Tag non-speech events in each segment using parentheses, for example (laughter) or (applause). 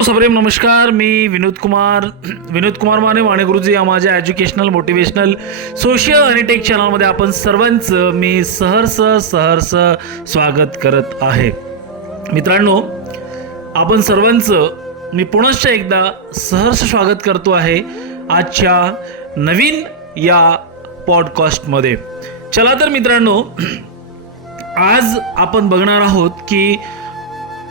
सप्रेम नमस्कार मी विनोद कुमार. (clears throat) विनोद कुमार माने वाणेगुरुजी या माझ्या एज्युकेशनल मोटिवेशनल सोशल आणि टेक चॅनलमध्ये आपण सर्वांचं मी सहर्ष सहर्ष स्वागत करत आहे. मित्रांनो आपण सर्वांचं मी पुनश्च एकदा सहर्ष स्वागत करतो आहे आजच्या नवीन या पॉडकास्टमध्ये. चला तर मित्रांनो (clears throat) आज आपण बघणार आहोत की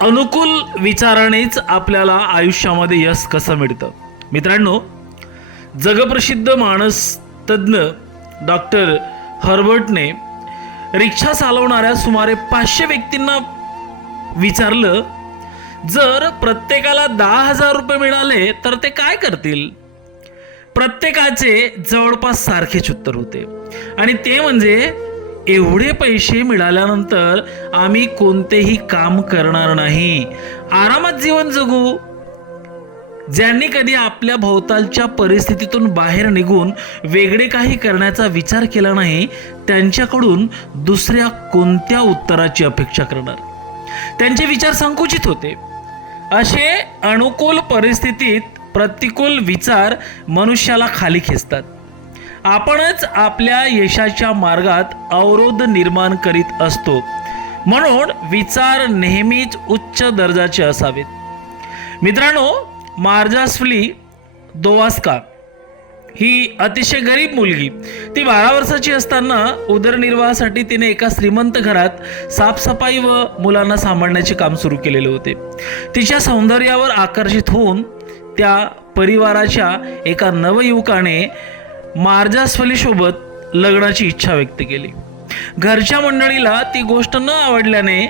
अनुकूल विचारानेच आपल्याला आयुष्यामध्ये यश कसं मिळतं? मित्रांनो जगप्रसिद्ध माणस तज्ज्ञ डॉक्टर हर्बर्टने रिक्षा चालवणाऱ्या सुमारे पाचशे व्यक्तींना विचारलं जर प्रत्येकाला दहा हजार रुपये मिळाले तर ते काय करतील? प्रत्येकाचे जवळपास सारखेच उत्तर होते. आणि ते म्हणजे एवढे पैसे मिळाल्यानंतर आम्ही कोणतेही काम करणार नाही. आरामात जीवन जगू. ज्यांनी कधी आपल्या भोवतालच्या परिस्थितीतून बाहेर निघून वेगळे काही करण्याचा विचार केला नाही त्यांच्याकडून दुसऱ्या कोणत्या उत्तराची अपेक्षा करणार? त्यांचे विचार संकुचित होते. असे अनुकूल परिस्थितीत प्रतिकूल विचार मनुष्याला खाली खेचतात. आपणच आपल्या यशाच्या मार्गात अवरोध निर्माण करीत असतो. म्हणून विचार नेहमीच उच्च दर्जाचे असावेत. मित्रांनो मार्जास्फली दोवास्का ही अतिशय गरीब मुलगी. ती बारा वर्षाची असताना उदरनिर्वाहासाठी तिने एका श्रीमंत घरात साफसफाई व मुलांना सांभाळण्याचे काम सुरू केलेले होते. तिच्या सौंदर्यावर आकर्षित होऊन त्या परिवाराच्या एका नवयुवकाने मार्जास्वलीसोबत लग्नाची इच्छा व्यक्त केली. घरच्या मंडळीला ती गोष्ट न आवडल्याने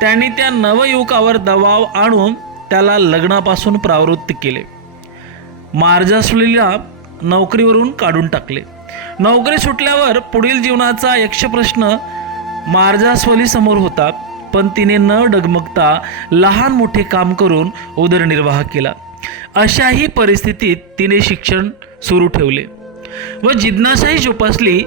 त्यांनी त्या नवयुवकावर दबाव आणून त्याला लग्नापासून प्रावृत्त केले. मार्जास्वलीला नोकरीवरून काढून टाकले. नोकरी सुटल्यावर पुढील जीवनाचा यक्षप्रश्न मार्जास्वली समोर होता पण तिने न डगमगता लहान मोठे काम करून उदरनिर्वाह केला. अशाही परिस्थितीत तिने शिक्षण सुरू ठेवले. व जिज्ञासाही जोपासली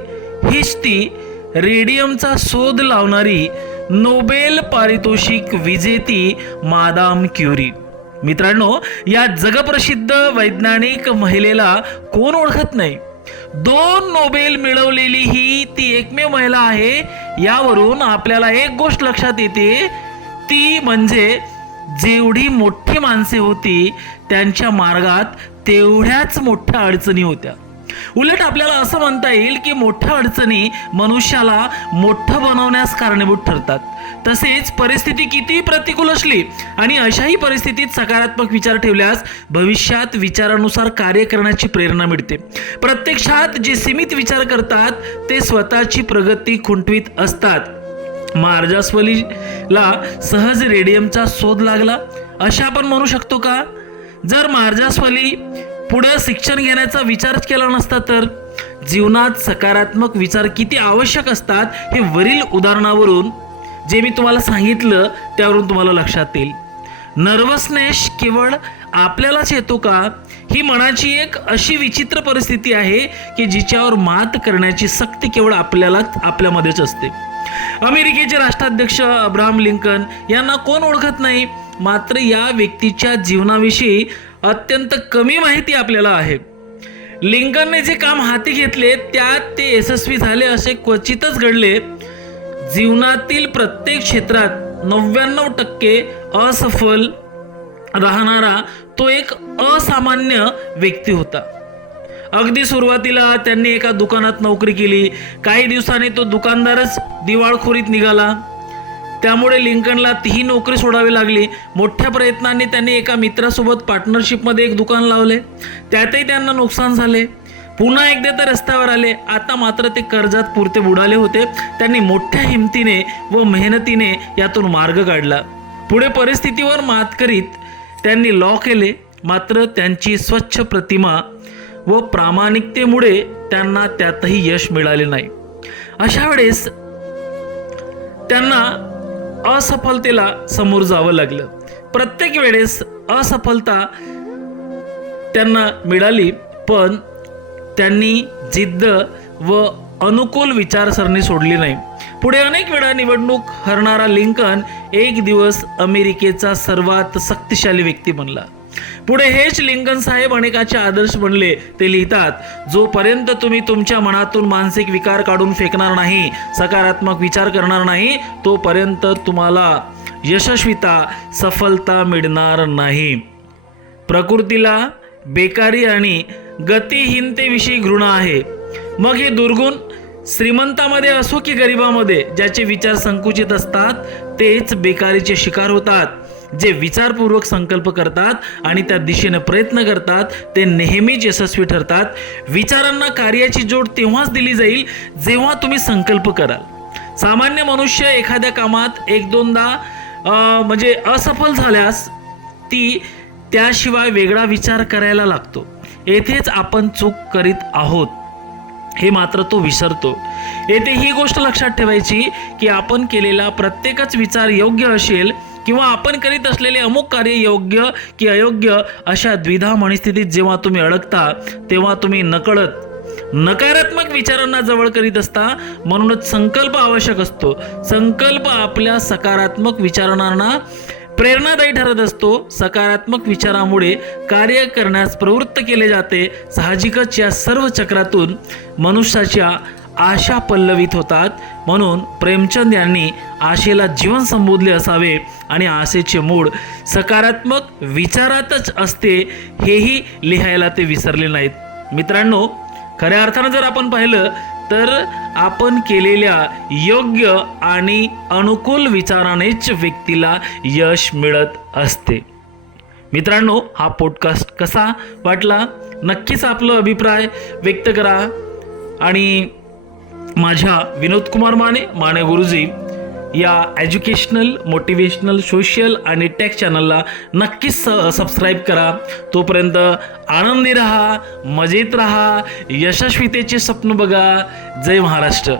हीच ती रेडियमचा शोध लावणारी नोबेल पारितोषिक विजेती मादाम क्युरी. मित्रांनो या जगप्रसिद्ध वैज्ञानिक महिलेला कोण ओळखत नाही? दोन नोबेल मिळवलेली ही ती एकमेव महिला आहे यावरून आपल्याला एक गोष्ट लक्षात येते. ती म्हणजे जेवढी मोठी माणसे होती त्यांच्या मार्गात तेवढ्याच मोठ्या अडचणी होत्या. उलट आपल्याला असं म्हणता येईल की मोठ्या अडचणी मनुष्याला मोठं बनवण्यास कारणीभूत ठरतात. तसेच परिस्थिती कितीही प्रतिकूल असली आणि अशाही परिस्थितीत सकारात्मक विचार ठेवल्यास भविष्यात विचारानुसार कार्य करण्याची प्रेरणा मिळते. प्रत्यक्षात जे सीमित विचार करतात ते स्वतःची प्रगती खुंटवीत असतात. मार्जास्वलीला सहज रेडियमचा शोध लागला? अशा आपण म्हणू शकतो का? जर मार्जास्वली पुढं शिक्षण घेण्याचा विचारच केला नसता तर? जीवनात सकारात्मक विचार किती आवश्यक असतात हे वरील उदाहरणावरून जे मी तुम्हाला सांगितलं त्यावरून तुम्हाला लक्षात येईल. नर्वसनेस केवळ आपल्यालाच येतो का? ही मनाची एक अशी विचित्र परिस्थिती आहे की जिच्यावर मात करण्याची सक्ती केवळ आपल्यालाच आपल्यामध्येच असते. अमेरिकेचे राष्ट्राध्यक्ष अब्राहम लिंकन यांना कोण ओळखत नाही? मात्र या व्यक्तीच्या जीवनाविषयी अत्यंत कमी माहिती आपल्याला आहे. लिंकनने जे काम हाती घेतले त्यात ते यशस्वी झाले असे क्वचितच घडले. जीवनातील प्रत्येक क्षेत्रात नव्याण्णव टक्के असफल राहणारा तो एक असामान्य व्यक्ती होता. अगदी सुरुवातीला त्यांनी एका दुकानात नोकरी केली. काही दिवसांनी तो दुकानदारच दिवाळखोरीत निघाला. त्यामुळे लिंकनला तीही नोकरी सोडावी लागली. मोठ्या प्रयत्नांनी त्यांनी एका मित्रासोबत पार्टनरशिपमध्ये एक दुकान लावले. त्यातही त्यांना नुकसान झाले. पुन्हा एकदा ते रस्त्यावर आले. आता मात्र ते कर्जात पुरते बुडाले होते. त्यांनी मोठ्या हिमतीने व मेहनतीने यातून मार्ग काढला. पुढे परिस्थितीवर मात करीत त्यांनी लॉ केले. मात्र त्यांची स्वच्छ प्रतिमा व प्रामाणिकतेमुळे त्यांना त्यातही यश मिळाले नाही. अशा वेळेस त्यांना असफलतेला समोर जावं लागलं. प्रत्येक वेळेस असफलता त्यांना मिळाली पण त्यांनी जिद्द व अनुकूल विचारसरणी सोडली नाही. पुढे अनेक वेळा निवडणूक हरणारा लिंकन एक दिवस अमेरिकेचा सर्वात शक्तिशाली व्यक्ती बनला. पुढे हेच लिंकन साहेब अनेकाचे आदर्श बनले ते लिहितात जोपर्यंत तुम्ही तुमच्या मनातून मानसिक विकार काढून फेकणार नाही सकारात्मक विचार करणार नाही तोपर्यंत तुम्हाला यशस्विता सफलता मिळणार नाही. प्रकृतीला बेकारी आणि गतिहीनतेविषयी घृणा आहे. मग हे दुर्गुण श्रीमंतामध्ये असो की गरिबामध्ये ज्याचे विचार संकुचित असतात तेच बेकारीचे शिकार होतात. जे विचारपूर्वक संकल्प करतात आणि त्या दिशेने प्रयत्न करतात ते नेहमीच यशस्वी ठरतात. विचारांना कार्याची जोड तेव्हाच दिली जाईल जेव्हा तुम्ही संकल्प कराल. सामान्य मनुष्य एखाद्या कामात एक दोनदा अं, म्हणजे असफल झाल्यास ती त्याशिवाय वेगळा विचार करायला लागतो. येथेच आपण चूक करीत आहोत हे मात्र तो विसरतो. येथे ही गोष्ट लक्षात ठेवायची की आपण केलेला प्रत्येकच विचार योग्य असेल किंवा आपण करीत असलेले अमुक कार्य योग्य की अयोग्य अशा द्विधा मनस्थितीत जेव्हा तुम्ही अडकता तेव्हा तुम्ही नकळत नकारात्मक विचारांना जवळ करीत असता म्हणूनच संकल्प आवश्यक असतो. संकल्प आपल्या सकारात्मक विचारांना प्रेरणादायी ठरत असतो. सकारात्मक विचारामुळे कार्य करण्यास प्रवृत्त केले जाते. साहजिकच या सर्व चक्रातून मनुष्याच्या आशा पल्लवित होतात. म्हणून प्रेमचंद यांनी आशेला जीवन संबोधले असावे आणि आशेचे मूळ सकारात्मक विचारातच असते हेही लिहायला ते विसरले नाहीत. मित्रांनो खऱ्या अर्थानं जर आपण पाहिलं तर आपण केलेल्या योग्य आणि अनुकूल विचारानेच व्यक्तीला यश मिळत असते. मित्रांनो हा पॉडकास्ट कसा वाटला? नक्कीच आपलं अभिप्राय व्यक्त करा. आणि माझ्या विनोद कुमार माने माने गुरुजी या एज्युकेशनल मोटिवेशनल सोशल आणि टेक चॅनलला नक्कीच स सबस्क्राईब करा. तोपर्यंत आनंदी राहा मजेत राहा यशस्वीतेचे स्वप्न बघा. जय महाराष्ट्र.